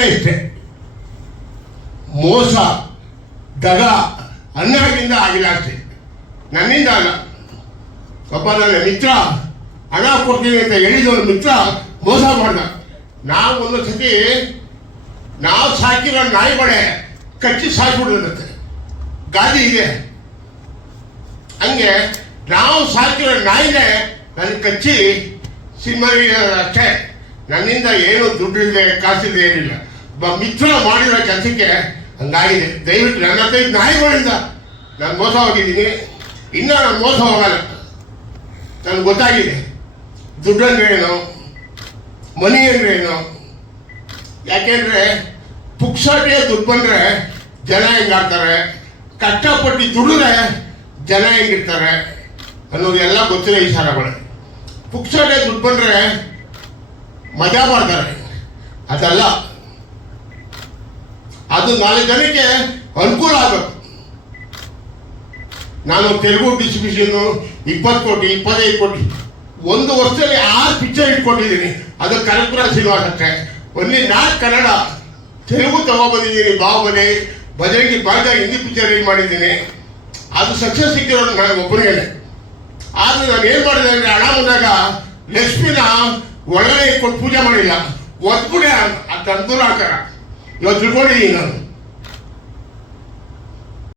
ಇಷ್ಟೇ ಮೋಸ, ದಗ ಅನ್ನಗಿಂದ ಆಗಿಲ್ಲ ಅಷ್ಟೇ. ನನ್ನಿಂದ ಅಲ್ಲ. ಒಬ್ಬ ನನ್ನ ಮಿತ್ರ, ಹಣ ಕೊಡ್ತೀನಿ ಅಂತ ಹೇಳಿದವನ ಮಿತ್ರ ಮೋಸ ಮಾಡ್ದ. ನಾವು ಒಂದು ಸತಿ, ನಾವು ಸಾಕಿರೋ ನಾಯಿ ಕಚ್ಚಿ ಸಾಕಿಬಿಡೋದಂತೆ ಗಾದಿ ಇದೆ. ಹಂಗೆ ನಾವು ಸಾಕಿರೋ ನಾಯಿನೇ ನನಗೆ ಕಚ್ಚಿ ಸಿನಿಮಾ ಅಷ್ಟೇ ನನ್ನಿಂದ ಏನು ದುಡ್ಡಿಲ್ಲದೆ ಕಾಸಿಲ್ಲದೆ ಏನಿಲ್ಲ. ಒಬ್ಬ ಮಿತ್ರ ಮಾಡಿರೋ ಕೆಲಸಕ್ಕೆ ಹಂಗಾಗಿದೆ. ದಯವಿಟ್ಟು ನನ್ನ ಹತ್ರ ಇದ್ದ ನಾಯಿಗಳಿಂದ ನಾನು ಮೋಸ ಹೋಗಿದ್ದೀನಿ. ಇನ್ನೂ ನಾನು ಮೋಸ ಹೋಗಲ್ಲ. ನನಗೆ ಗೊತ್ತಾಗಿದೆ. ದುಡ್ಡು ಏನು? ಮನಿ ಅಂದ್ರೆ ಏನು? ಯಾಕೆಂದ್ರೆ ಪುಕ್ಸಾಟಿಯ ದುಡ್ಡು ಬಂದ್ರೆ ಜನ ಹೆಂಗಾಡ್ತಾರೆ ಕಷ್ಟಪಟ್ಟು ದುಡಿದ್ರೆ ಜನ ಹೆಂಗಿರ್ತಾರೆ ಅನ್ನೋದೆಲ್ಲ ಗೊತ್ತಿಲ್ಲ ಈ ಸಾರಗಳು ಪುಕ್ಸಾಟೆ ದುಡ್ಡು ಬಂದ್ರೆ ಮಜಾ ಮಾಡ್ತಾರೆ. ಅದಲ್ಲ, ಅದು ನಾಲ್ಕು ಜನಕ್ಕೆ ಅನುಕೂಲ ಆಗಬೇಕು. ನಾನು ತೆಲುಗು ಡಿಸ್ಟ್ರಿಬ್ಯೂಷನ್ ಇಪ್ಪತ್ತು ಕೋಟಿ, ಇಪ್ಪತ್ತೈದು ಕೋಟಿ, ಒಂದು ವರ್ಷದಲ್ಲಿ ಆರು ಪಿಕ್ಚರ್ ಇಟ್ಕೊಂಡಿದ್ದೀನಿ. ಅದು ಕನಕಪುರ ಸಿನಿಮಾ ಕಟ್ಟೆ ಒಂದು ನಾಲ್ಕು ಕನ್ನಡ, ತೆಲುಗು ತಗೊಬಂದಿದ್ದೀನಿ ಬಾಹುಬಲಿ ಬಜರಂಗಿ ಬಾಜ ಹಿಂದಿ ಪಿಕ್ಚರ್ ಏನು ಮಾಡಿದ್ದೀನಿ. ಅದು ಸಕ್ಸಸ್ ಸಿಕ್ಕಿರೋದು ನನಗೆ ಒಬ್ಬರಿಗೆ ಆದರೆ ನಾನು ಏನು ಮಾಡಿದೆ ಅಂದರೆ ಹಣ ಬಂದಾಗ ಲಕ್ಷ್ಮಿನ ಒಳಗಡೆ ಕೊಟ್ಟು ಪೂಜೆ ಮಾಡಿಲ್ಲ. ಅನುಕೂಲ ಆಕಾರ ಇವತ್ತು ತಿಳ್ಕೊಂಡಿದ್ದೀನಿ ನಾನು